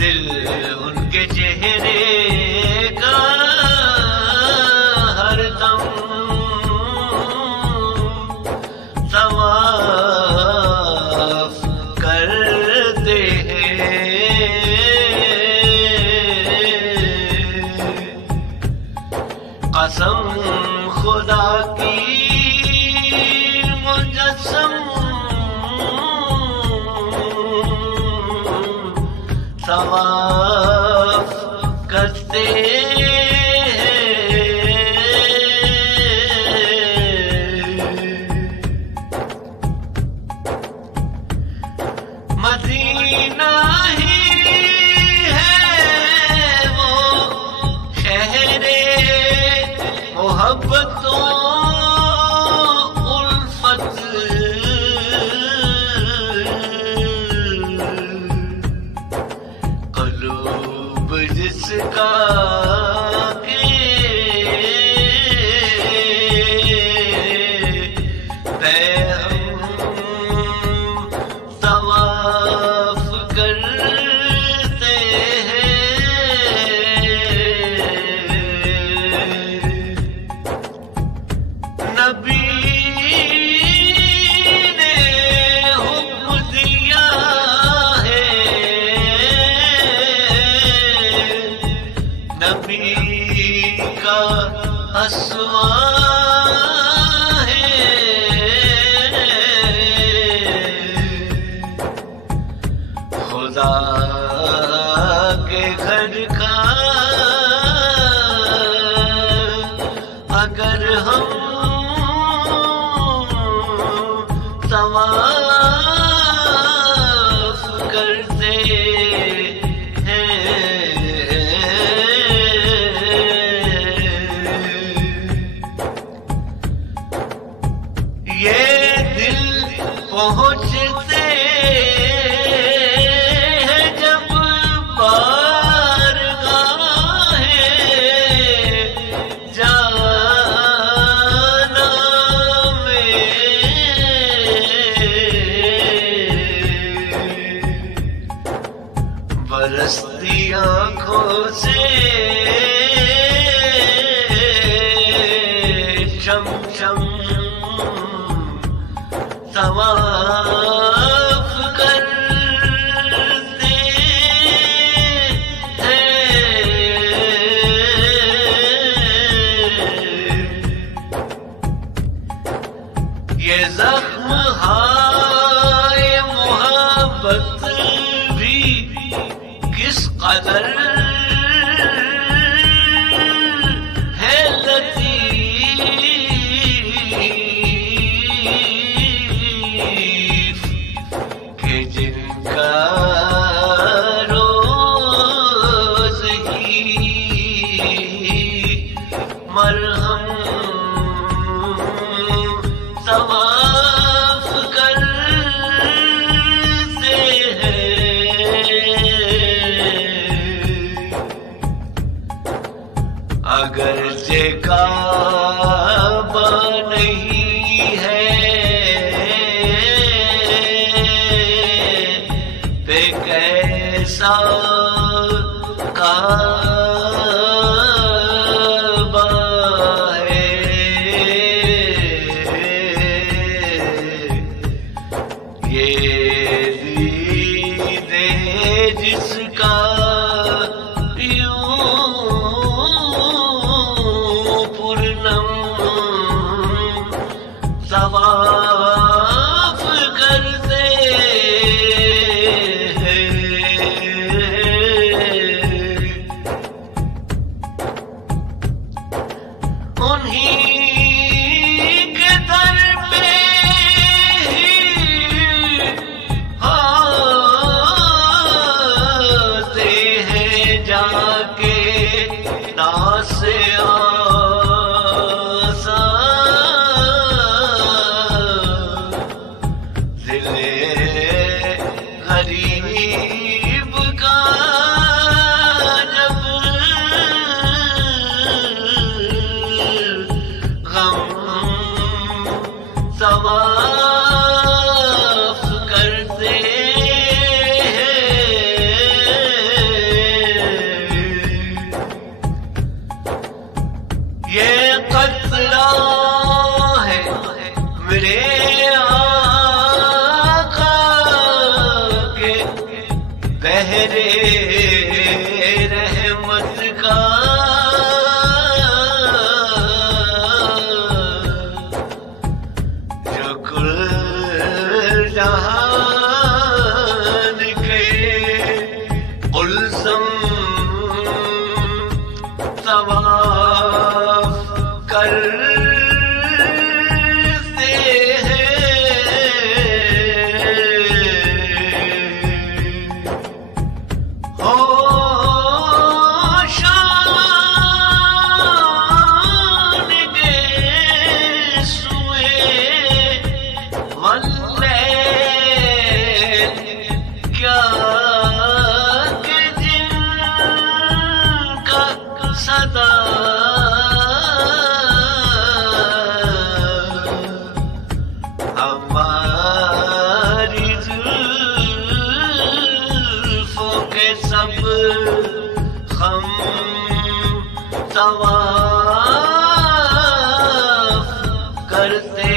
दिल उनके चेहरे का हरदम तवाफ करते हैं। कसम खुदा की मुजस्सम तवाफ करते मदीना ही है वो शहरे मोहब्बतों उल्फत, क़ुलूब जिसका के तवाफ करते हैं। नबी ने हुक्म दिया है, नबी का अस्वा खुदा के घर का अगर हम तवाफ करते हैं। ये दिल पहुँचते बरसती आँखों से चम चम तवाफ करते हैं। ये जख्म हाय मोहब्बत भी किस कदर है लतीफ कि जिनका रोज ही मरहम तवाफ करते हैं। अगरचे काबा नहीं है पे कैसा काबा है, ये दीदे जिसका तवाफ करते हैं। उन्हीं के दर पे ही आते हैं जाके नासे गरीब का जब गम तवाफ करते हैं। बहरे रहमत का जो कुल जहान के कुलसम तवाफ करते हैं। हो शान के सुए मल्ले क्या के जिनका सदा हमारी जुल्फों के सब हम तवाफ करते